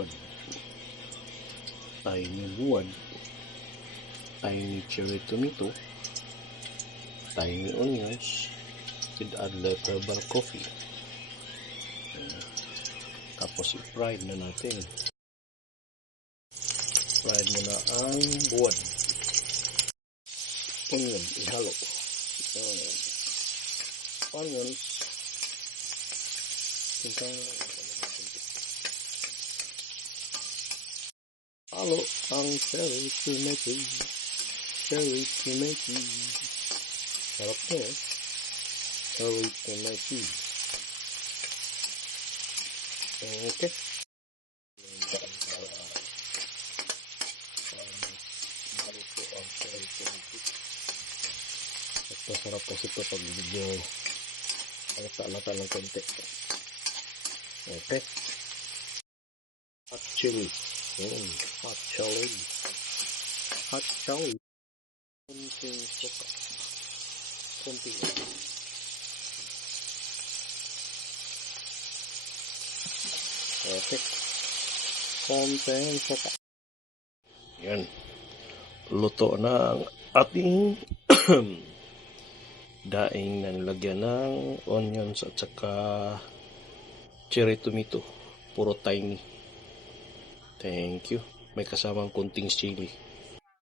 buwan. Tiny buwan. Tiny cherry tomato. Tiny onions. With Adler herbal coffee. Tapos i-fried na natin. Fried mo na ang buwan. Onion, ihalo. Onions. Halo ang cherry tomato. Cherry tomato. Sarap na eh. Cherry tomato. Okay. At masarap kasi ito pag medyo alata-alata ng konti. Okay. Hot chili. Hot chili. Hot chili. Konting suka. Konting okay. Konting suka. Yan. Luto na ang ating daing na nilagyan ng onions at saka cherry tomato. Puro tiny. Thank you. May kasamang kunting chili.